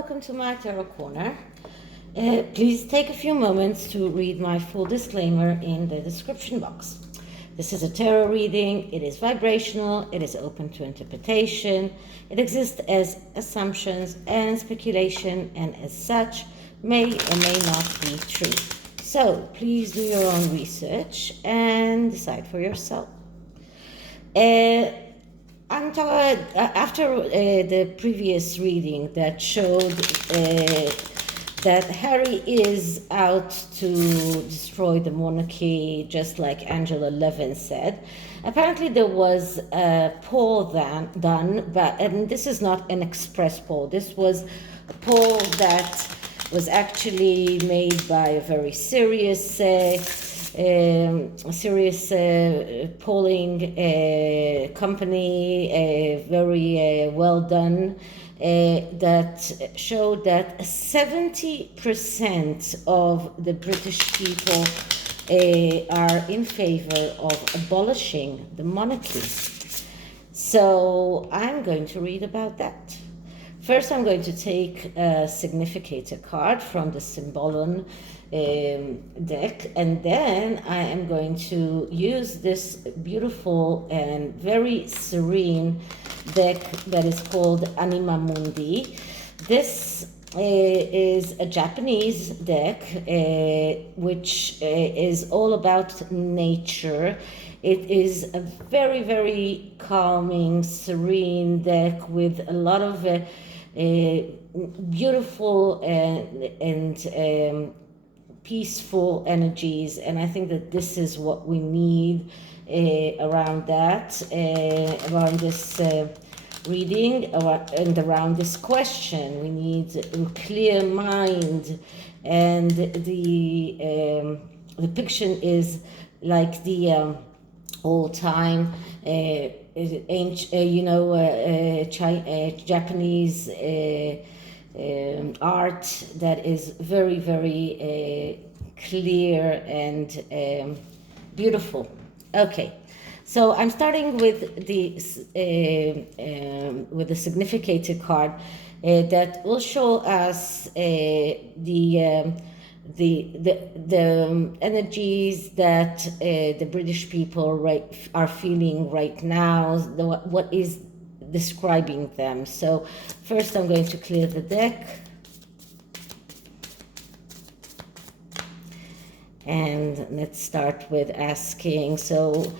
welcome to my Tarot Corner. Please take a few moments to read my full disclaimer in the description box. This is a tarot reading, it is vibrational, it is open to interpretation, it exists as assumptions and speculation, and as such may or may not be true. So please do your own research and decide for yourself. After the previous reading that showed that Harry is out to destroy the monarchy, just like Angela Levin said, apparently there was a poll done, and this is not an express poll. This was a poll that was actually made by a very serious polling company, very well done, that showed that 70% of the British people are in favor of abolishing the monarchy. So I'm going to read about that. First, I'm going to take a significator card from the SYMBOLON deck, and then I am going to use this beautiful and very serene deck that is called ANIMA MUNDI. This is a Japanese deck which is all about nature. It is a very, very calming, serene deck with a lot of beautiful and peaceful energies, and I think that this is what we need around that, around this reading, and around this question. We need a clear mind, and the depiction is like the old-time Japanese art that is very, very clear and beautiful. Okay, so I'm starting with the significator card that will show us the energies that the British people are feeling right now, what is describing them. So first I'm going to clear the deck, and let's start with asking, so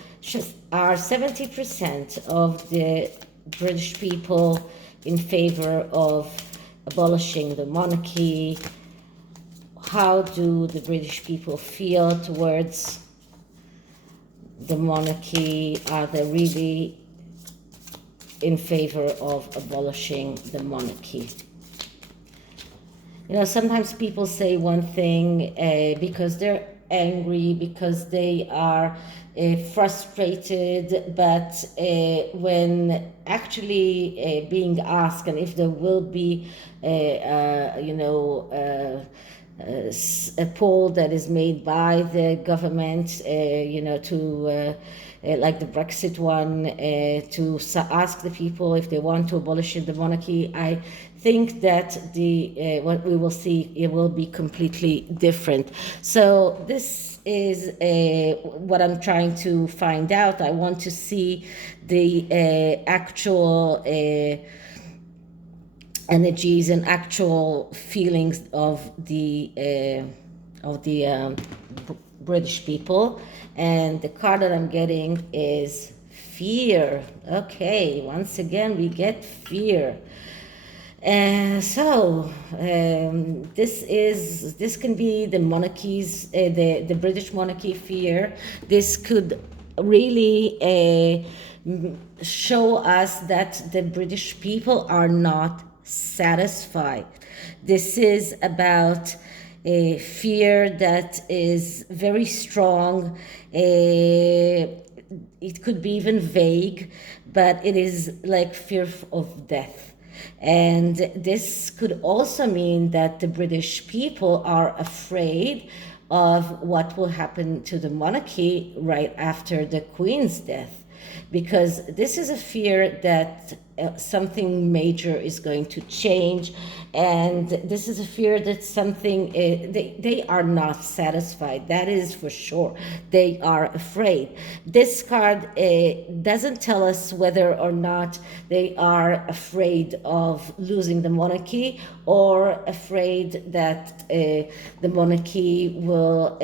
are 70% of the British people in favor of abolishing the monarchy? How do the British people feel towards the monarchy? Are they really in favor of abolishing the monarchy? You know, sometimes people say one thing because they're angry, because they are frustrated, but when actually being asked, and if there will be a poll that is made by the government, to like the Brexit one, to ask the people if they want to abolish the monarchy, I think that what we will see, it will be completely different. So this is what I'm trying to find out. I want to see the actual energies and actual feelings of the British people, and the card that I'm getting is fear. Okay, once again we get fear. This can be the monarchies, the British monarchy fear. This could really show us that the British people are not satisfied. This is about a fear that is very strong. It could be even vague, but it is like fear of death. And this could also mean that the British people are afraid of what will happen to the monarchy right after the Queen's death. because this is a fear that something major is going to change, and this is a fear that something, they are not satisfied, that is for sure. They are afraid. This card doesn't tell us whether or not they are afraid of losing the monarchy or afraid that the monarchy will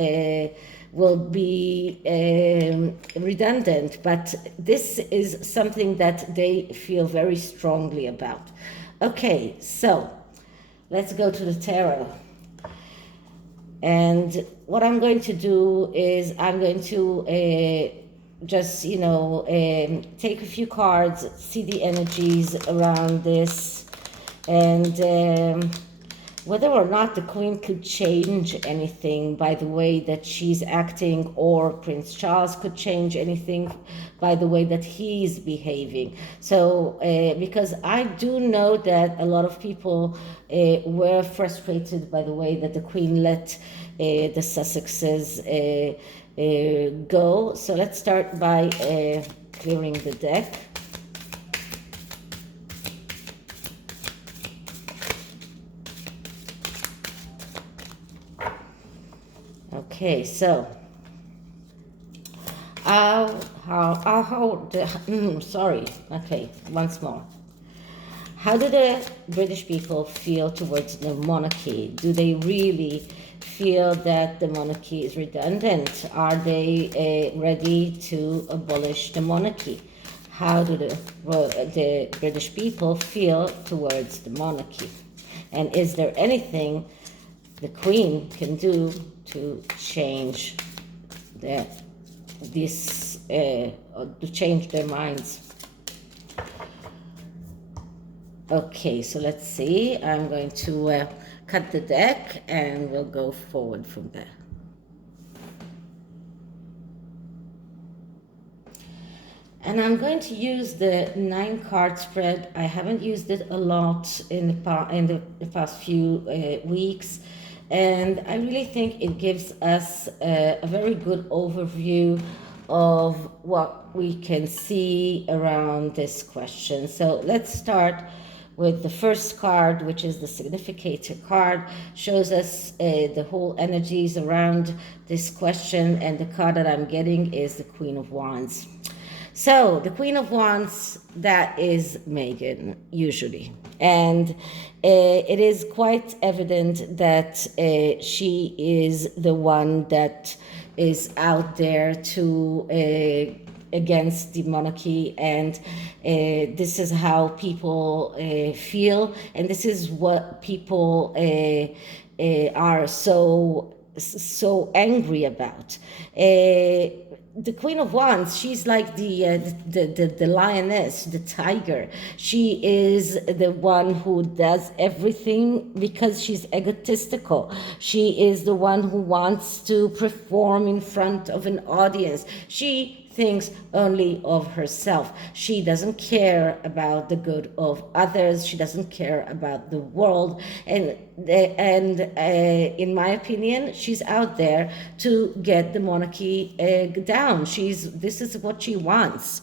be redundant, but this is something that they feel very strongly about. Okay, so let's go to the tarot. And what I'm going to do is I'm going to just, take a few cards, see the energies around this, and whether or not the Queen could change anything by the way that she's acting, or Prince Charles could change anything by the way that he's behaving. So, because I do know that a lot of people were frustrated by the way that the Queen let the Sussexes go. So let's start by clearing the deck. Okay, so sorry. Okay, once more. How do the British people feel towards the monarchy? Do they really feel that the monarchy is redundant? Are they ready to abolish the monarchy? How do the British people feel towards the monarchy? And is there anything the Queen can do to change to change their minds? Okay, so let's see. I'm going to cut the deck and we'll go forward from there. And I'm going to use the 9-card spread. I haven't used it a lot in the past few weeks, and I really think it gives us a very good overview of what we can see around this question. So let's start with the first card, which is the significator card. Shows us the whole energies around this question, and the card that I'm getting is the Queen of Wands. So the Queen of Wands, that is Meghan, usually. And it is quite evident that she is the one that is out there to against the monarchy, and this is how people feel, and this is what people are so angry about. The Queen of Wands, she's like the lioness, the tiger. She is the one who does everything because she's egotistical. She is the one who wants to perform in front of an audience. She thinks only of herself. She doesn't care about the good of others. She doesn't care about the world. And in my opinion, she's out there to get the monarchy down. This is what she wants.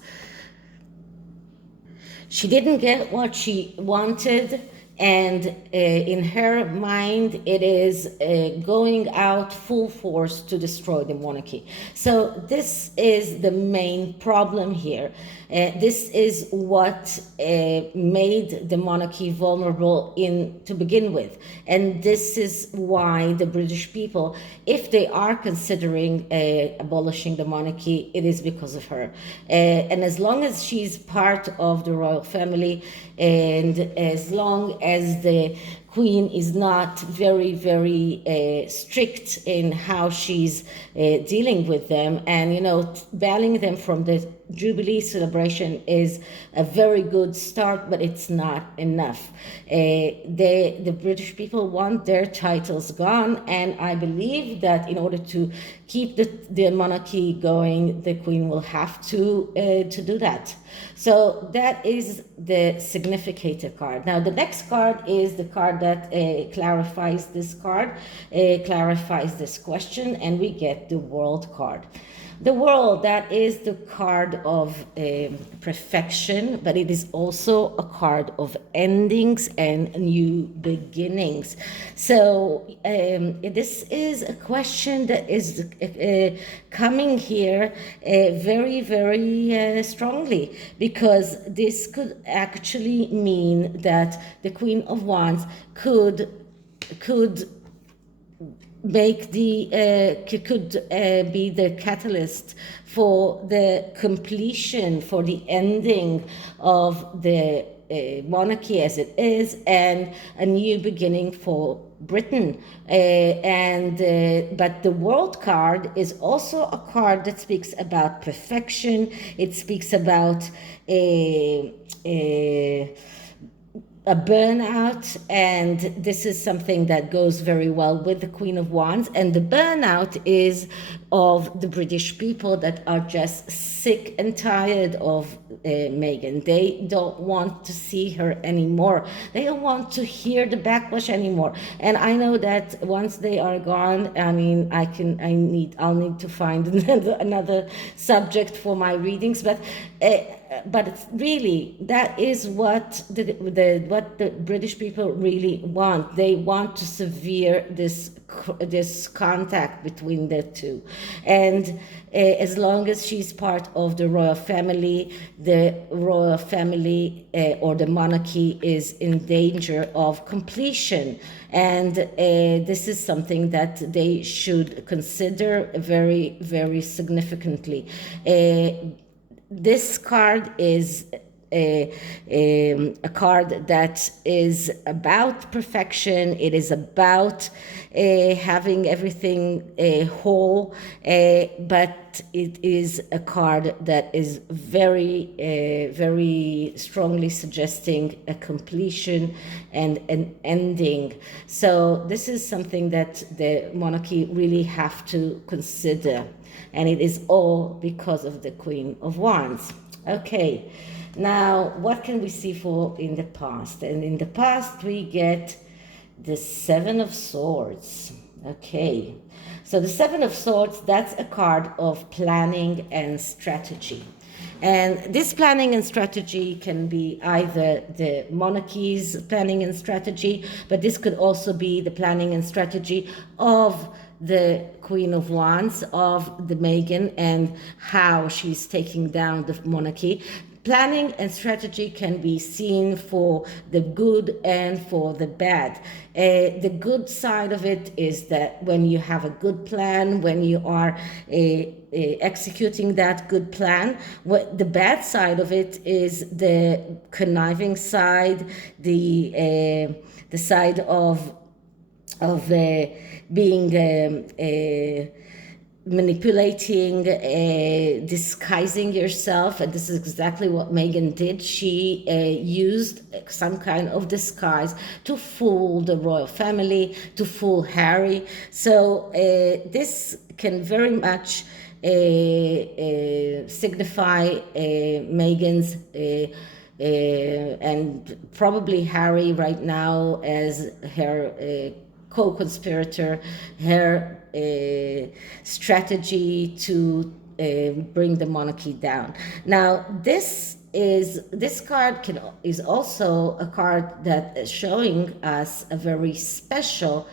She didn't get what she wanted, and in her mind it is going out full force to destroy the monarchy. So this is the main problem here. This is what made the monarchy vulnerable to begin with, and this is why the British people, if they are considering abolishing the monarchy, it is because of her. And as long as she's part of the royal family, and as long as the Queen is not very, very strict in how she's dealing with them, and banning them from the Jubilee celebration is a very good start, but it's not enough. The British people want their titles gone, and I believe that in order to keep the monarchy going, the Queen will have to do that. So that is the significator card. Now the next card is the card that clarifies this question, and we get the World card. The World, that is the card of perfection, but it is also a card of endings and new beginnings. So this is a question that is coming here very, very strongly, because this could actually mean that the Queen of Wands could make could be the catalyst for the completion, for the ending of the monarchy as it is, and a new beginning for Britain. But the World card is also a card that speaks about perfection. It speaks about a burnout, and this is something that goes very well with the Queen of Wands. And the burnout is of the British people that are just sick and tired of Meghan. They don't want to see her anymore. They don't want to hear the backlash anymore. And I know that once they are gone, I mean, I'll need to find another subject for my readings, but it's really, that is what the British people really want. They want to sever this contact between the two, and as long as she's part of the royal family or the monarchy is in danger of completion. And this is something that they should consider very, very significantly. This card is a card that is about perfection. It is about having everything whole, but it is a card that is very, very strongly suggesting a completion and an ending. So this is something that the monarchy really have to consider. And it is all because of the Queen of Wands. Okay, now what can we see for in the past? And in the past we get the Seven of Swords. Okay, so the Seven of Swords, that's a card of planning and strategy. And this planning and strategy can be either the monarchy's planning and strategy, but this could also be the planning and strategy of the Queen of Wands, of the Meghan, and how she's taking down the monarchy. Planning and strategy can be seen for the good and for the bad. The good side of it is that when you have a good plan, when you are executing that good plan, what the bad side of it is the conniving side, the side of being manipulating, disguising yourself. And this is exactly what Meghan did. She used some kind of disguise to fool the royal family, to fool Harry. So this can very much signify Meghan's and probably Harry right now as her co-conspirator, her strategy to bring the monarchy down. Now, this card is also a card that is showing us a very special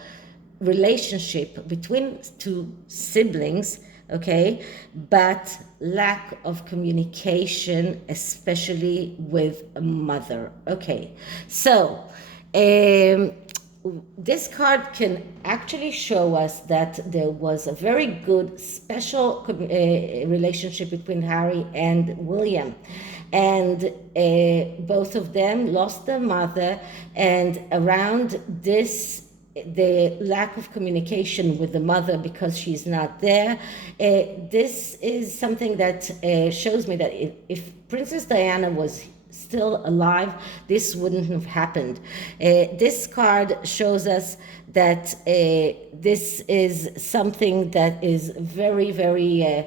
relationship between two siblings, okay, but lack of communication, especially with a mother. Okay, so this card can actually show us that there was a very good special relationship between Harry and William, and both of them lost their mother, and around this, the lack of communication with the mother because she's not there, this is something that shows me that if Princess Diana was still alive, this wouldn't have happened. This card shows us that this is something that is very, very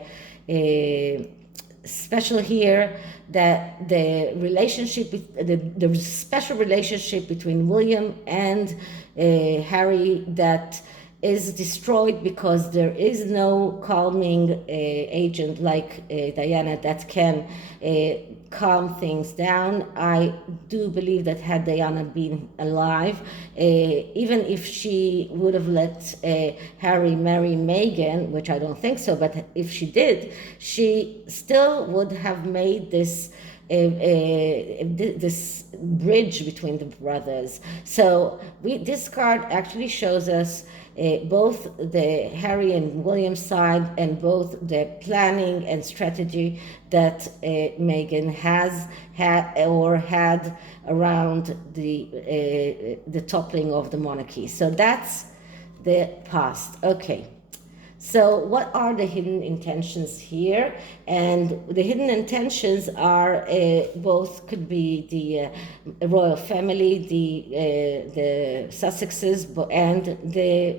special here, that the relationship, the special relationship between William and Harry, that is destroyed because there is no calming agent like Diana that can calm things down. I do believe that had Diana been alive, even if she would have let Harry marry Meghan, which I don't think so, but if she did, she still would have made this this bridge between the brothers. So this card actually shows us both the Harry and William side and both the planning and strategy that Meghan has had around the toppling of the monarchy. So that's the past. Okay. So what are the hidden intentions here? And the hidden intentions are both could be the royal family, the Sussexes, and the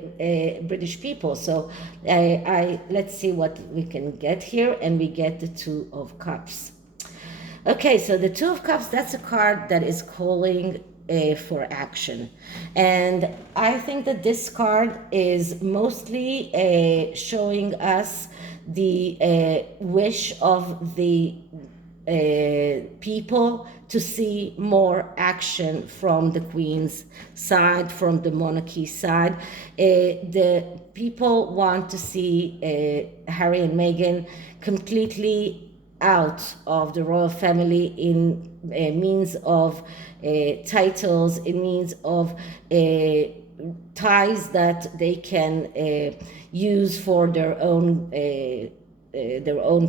British people. So let's see what we can get here, and we get the Two of Cups. Okay, so the Two of Cups, that's a card that is calling for action. And I think that this card is mostly showing us the wish of the people to see more action from the Queen's side, from the monarchy side. The people want to see Harry and Meghan completely out of the royal family in means of titles, in means of ties that they can use for their own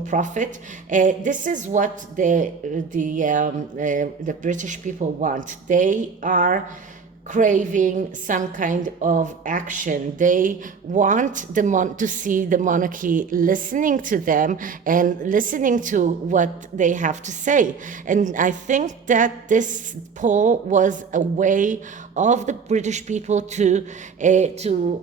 profit. This is what the British people want. They are craving some kind of action. They want to see the monarchy listening to them and listening to what they have to say. And I think that this poll was a way of the British people to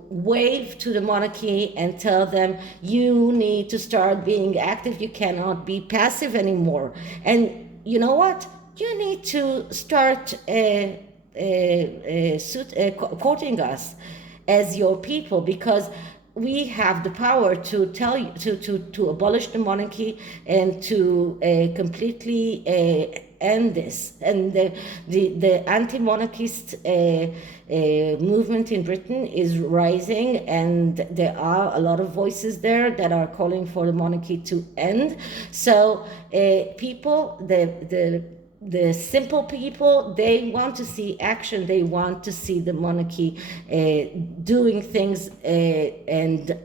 wave to the monarchy and tell them, you need to start being active. You cannot be passive anymore. And you know what? You need to start courting us as your people, because we have the power to tell you to abolish the monarchy and to completely end this. And the anti-monarchist movement in Britain is rising, and there are a lot of voices there that are calling for the monarchy to end. So people, the simple people, they want to see action. They want to see the monarchy doing things and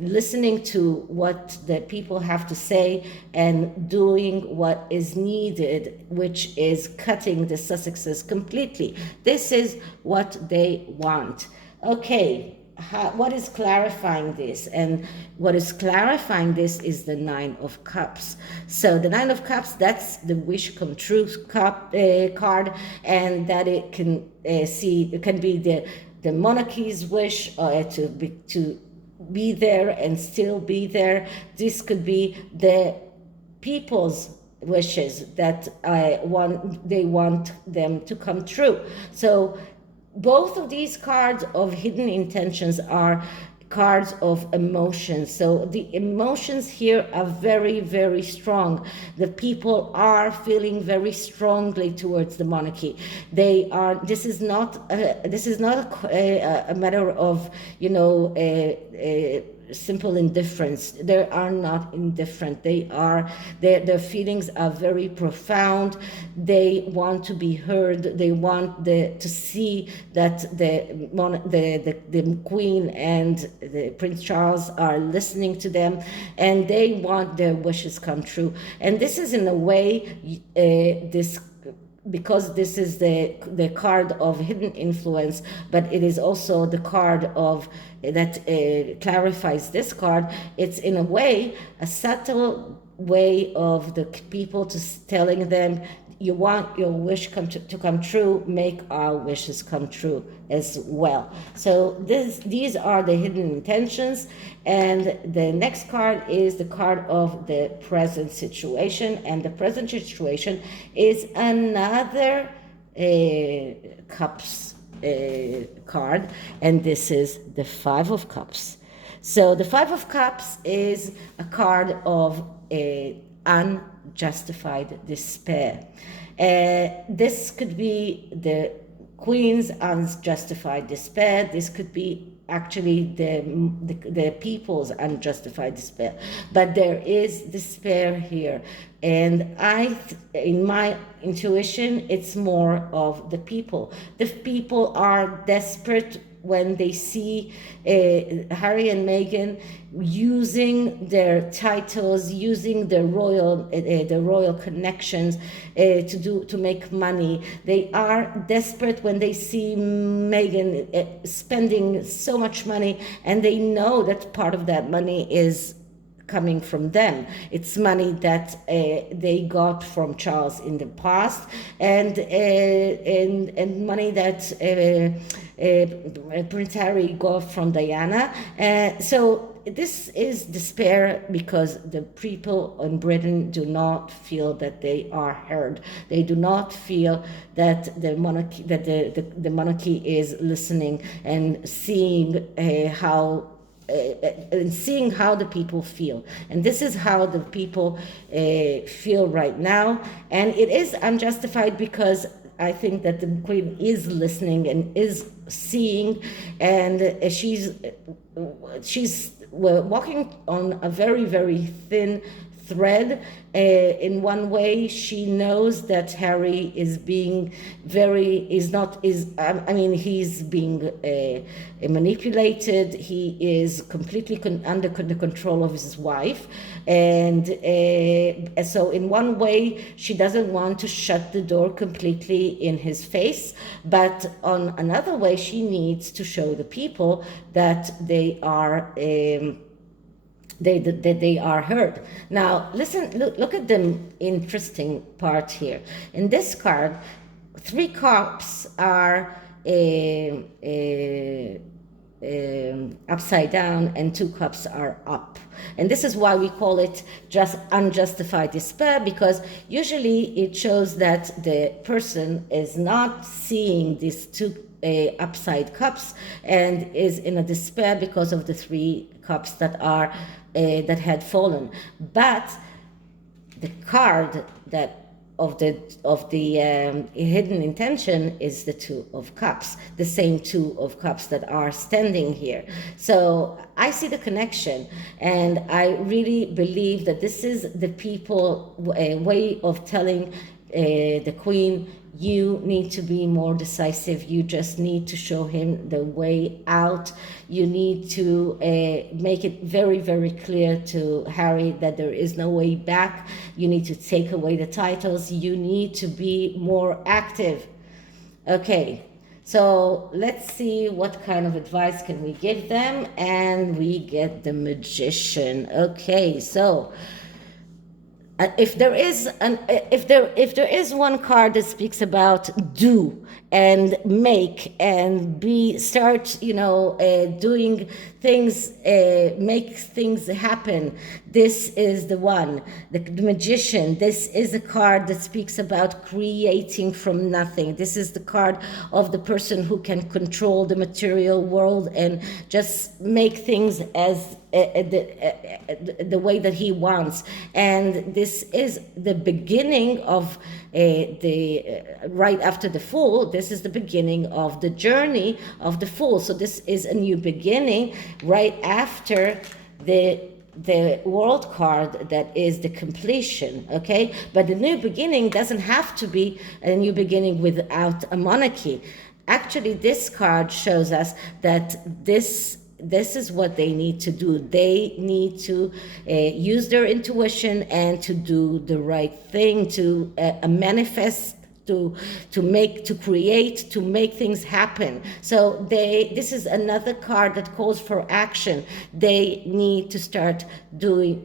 listening to what the people have to say and doing what is needed, which is cutting the Sussexes completely. This is what they want. Okay. What is clarifying this? And what is clarifying this is the Nine of Cups. So the Nine of Cups, that's the wish come true card, and that it can it can be the monarchy's wish to be there and still be there. This could be the people's wishes that they want them to come true. So both of these cards of hidden intentions are cards of emotions. So the emotions here are very, very strong. The people are feeling very strongly towards the monarchy. They are. This is not a matter of simple indifference. They are not indifferent. Their feelings are very profound. They want to be heard. They want to see that the Queen and the Prince Charles are listening to them, and they want their wishes come true. And this is in a way because this is the card of hidden influence, but it is also the card of that clarifies this card. It's in a way a subtle way of the people telling them, you want your wish to come true, make our wishes come true as well. So these are the hidden intentions. And the next card is the card of the present situation. And the present situation is another cups card, and this is the Five of Cups. So the Five of Cups is a card of unjustified despair. This could be the Queen's unjustified despair. This could be actually the people's unjustified despair. But there is despair here. And in my intuition, it's more of the people. The people are desperate when they see Harry and Meghan using their titles, using the royal connections to make money. They are desperate when they see Meghan spending so much money, and they know that part of that money is coming from them. It's money that they got from Charles in the past, and money that Prince Harry got from Diana. So this is despair because the people in Britain do not feel that they are heard. They do not feel that the monarchy the monarchy is listening and seeing how the people feel. And this is how the people feel right now. And it is unjustified because I think that the Queen is listening and is seeing, and she's walking on a very, very thin thread. In one way, she knows that Harry is being he's being manipulated. He is completely under the control of his wife. And so in one way, she doesn't want to shut the door completely in his face. But on another way, she needs to show the people that they are they are heard. Now, look at the interesting part here. In this card, 3 cups are upside down and 2 cups are up. And this is why we call it just unjustified despair, because usually it shows that the person is not seeing these 2 upside cups and is in a despair because of the 3 cups that are that had fallen. But the card that of the hidden intention is the 2 of cups, the same 2 of cups that are standing here. So I see the connection, and I really believe that this is the people way of telling the Queen, you need to be more decisive. You just need to show him the way out. You need to make it very, very clear to Harry that there is no way back. You need to take away the titles. You need to be more active. Okay, so let's see what kind of advice can we give them. And we get the Magician. Okay, so if there is one card that speaks about do and make and start doing things, make things happen, this is the one. The Magician, this is a card that speaks about creating from nothing. This is the card of the person who can control the material world and just make things as the way that he wants. And this is the beginning of right after the Fool. This is the beginning of the journey of the Fool. So this is a new beginning right after the World card, that is the completion. Okay, but the new beginning doesn't have to be a new beginning without a monarchy. Actually, this card shows us that this is what they need to do. They need to use their intuition and to do the right thing, to manifest, to create, to make things happen. So this is another card that calls for action. They need to start doing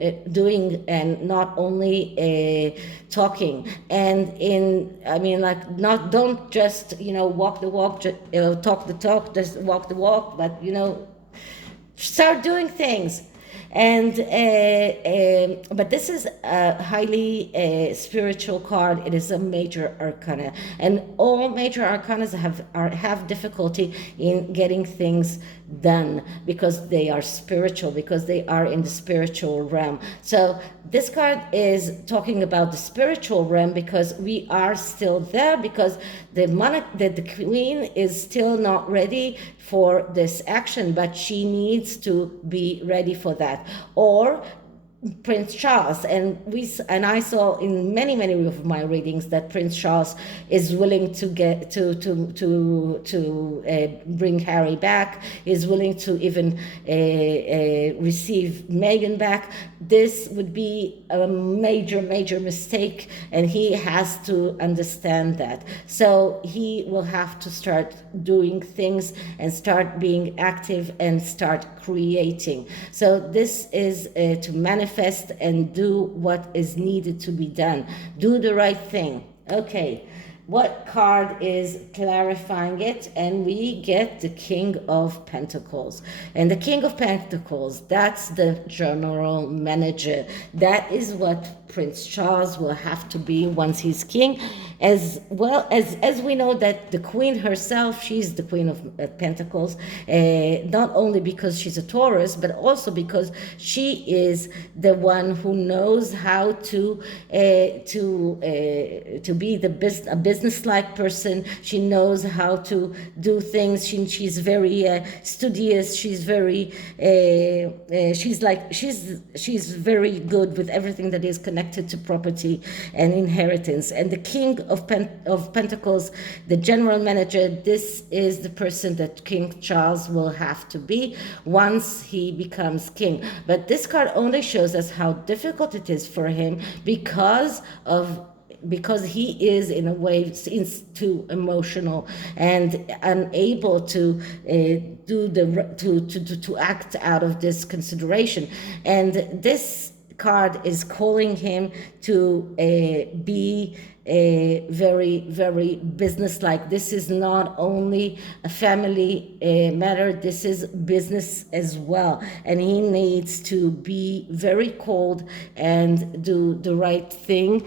and not only talking. And don't just walk the walk, talk the talk, just walk the walk, but start doing things. And but this is a highly spiritual card. It is a major arcana, and all major arcanas have difficulty in getting things done because they are spiritual, because they are in the spiritual realm. So this card is talking about the spiritual realm because we are still there, because the queen is still not ready for this action, but she needs to be ready for that. Or Prince Charles, and I saw in many of my readings that Prince Charles is willing to get to bring Harry back, is willing to even receive Meghan back. This would be a major mistake, and he has to understand that. So he will have to start doing things and start being active and start creating. So this is to manifest and do what is needed to be done. Do the right thing. Okay, what card is clarifying it? And we get the King of Pentacles. And the King of Pentacles, that's the general manager. That is what Prince Charles will have to be once he's king. As well as we know that the queen herself, she's the Queen of Pentacles, not only because she's a Taurus, but also because she is the one who knows how to be a business-like person. She knows how to do things. She's very studious. She's very she's very good with everything that is connected to property and inheritance. And the King of Pentacles, the general manager, this is the person that King Charles will have to be once he becomes king. But this card only shows us how difficult it is for him because he is in a way too emotional and unable to to act out of this consideration. And this card is calling him to be very business-like. This is not only a family matter, this is business as well. And he needs to be very cold and do the right thing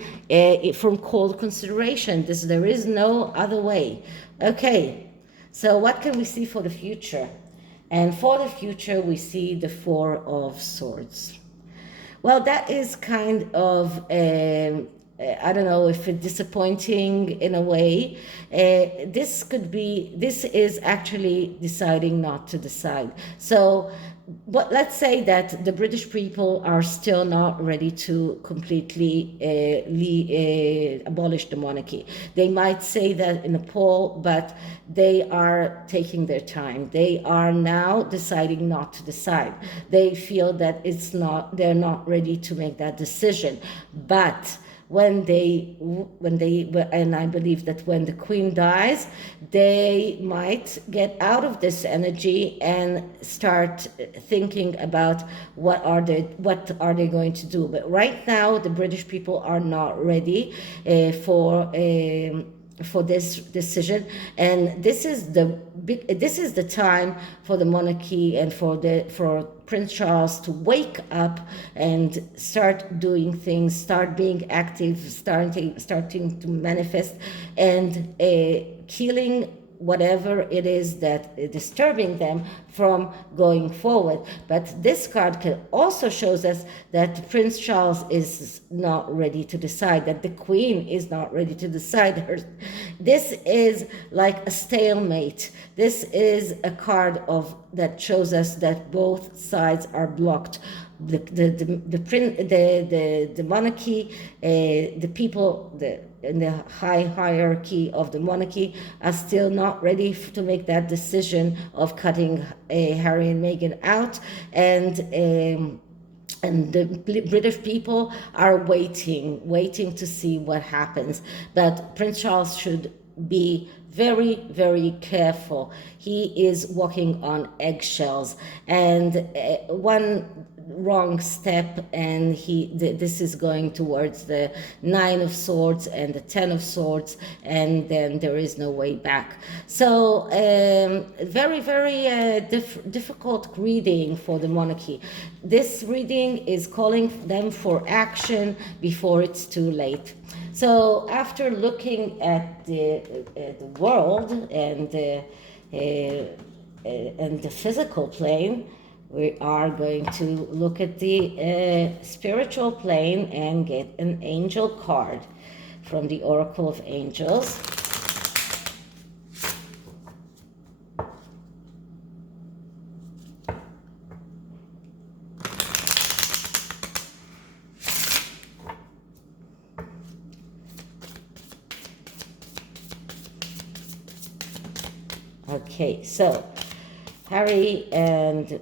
from cold consideration. There is no other way. Okay, so what can we see for the future? And for the future, we see the Four of Swords. Well, that is kind of, I don't know if it's disappointing in a way. This is actually deciding not to decide. So, but let's say that the British people are still not ready to completely abolish the monarchy. They might say that in a poll, but they are taking their time. They are now deciding not to decide. They feel that they're not ready to make that decision. But and I believe that when the queen dies, they might get out of this energy and start thinking about what are they going to do. But right now, the British people are not ready for this decision, and this is the time for the monarchy and for Prince Charles to wake up and start doing things, start being active, starting to manifest, and killing whatever it is that is disturbing them from going forward. But this card can also shows us that Prince Charles is not ready to decide, that the Queen is not ready to decide. This is like a stalemate. This is a card that shows us that both sides are blocked. The monarchy, the people, in the high hierarchy of the monarchy are still not ready to make that decision of cutting Harry and Meghan out, and the British people are waiting to see what happens. But Prince Charles should be very, very careful. He is walking on eggshells, and one wrong step and this is going towards the 9 of Swords and the 10 of Swords, and then there is no way back. So very, very difficult reading for the monarchy. This reading is calling them for action before it's too late. So after looking at the world and the physical plane, we are going to look at the spiritual plane and get an angel card from the Oracle of Angels. Okay, so Harry and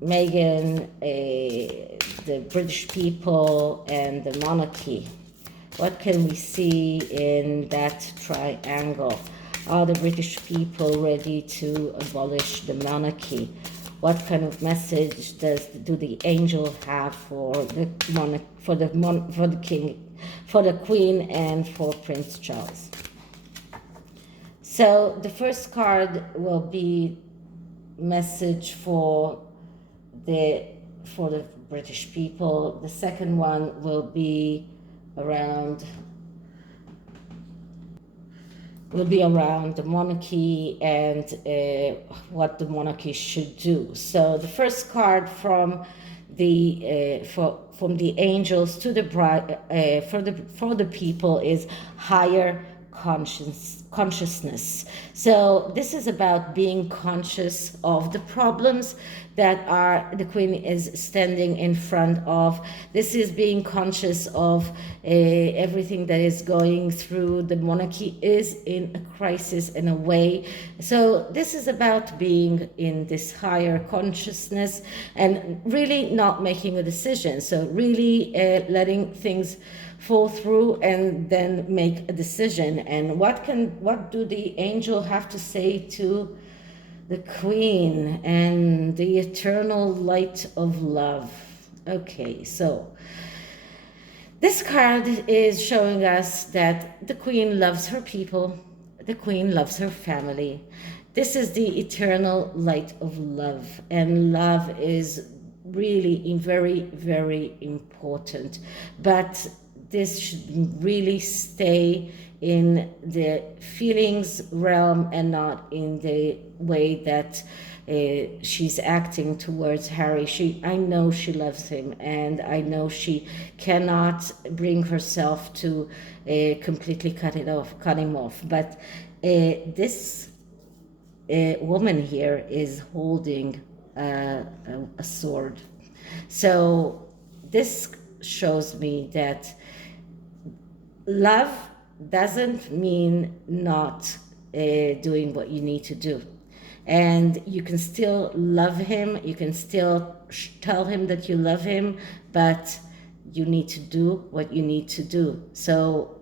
Meghan, the British people, and the monarchy. What can we see in that triangle? Are the British people ready to abolish the monarchy? What kind of message do the angel have for the monarch, for the king, for the queen, and for Prince Charles? So the first card will be message for the British people. The second one will be around the monarchy and what the monarchy should do. So the first card from the angels to the bride for the people is higher consciousness. So this is about being conscious of the problems that the queen is standing in front of. This is being conscious of everything that is going through. The monarchy is in a crisis in a way. So this is about being in this higher consciousness and really not making a decision. So really letting things fall through and then make a decision. And what do the angel have to say to the queen and the eternal light of love? Okay, so this card is showing us that the queen loves her people, the queen loves her family. This is the eternal light of love, and love is really very, very important. But this should really stay in the feelings realm and not in the way that she's acting towards Harry. I know she loves him, and I know she cannot bring herself to completely cut him off. But this woman here is holding a sword. So this shows me that love doesn't mean not doing what you need to do. And you can still love him, you can still tell him that you love him, but you need to do what you need to do. So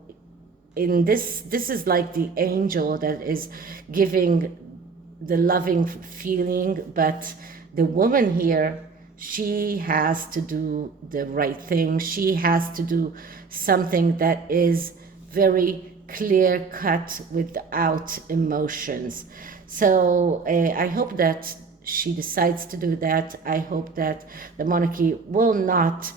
in this is like the angel that is giving the loving feeling, but the woman here, she has to do the right thing. She has to do something that is very clear cut without emotions. So I hope that she decides to do that. I hope that the monarchy will not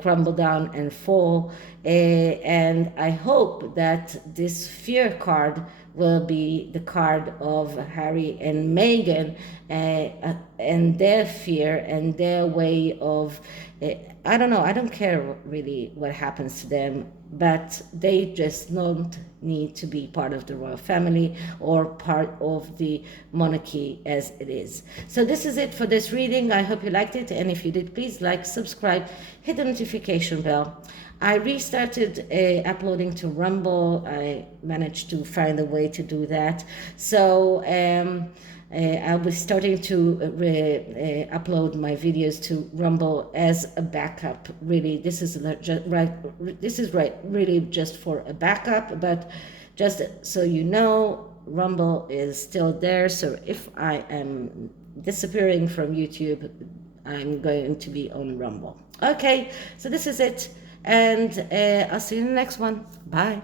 crumble down and fall. And I hope that this fear card will be the card of Harry and Meghan and their fear and their way of, I don't know, I don't care really what happens to them, but they just don't need to be part of the royal family or part of the monarchy as it is. So this is it for this reading. I hope you liked it, and if you did, please like, subscribe, hit the notification bell. I restarted uploading to Rumble. I managed to find a way to do that. So I'll be starting to upload my videos to Rumble as a backup. Really, this is really just for a backup, but Just so you know, Rumble is still there. So if I am disappearing from YouTube, I'm going to be on Rumble. Okay, so this is it. And I'll see you in the next one. Bye.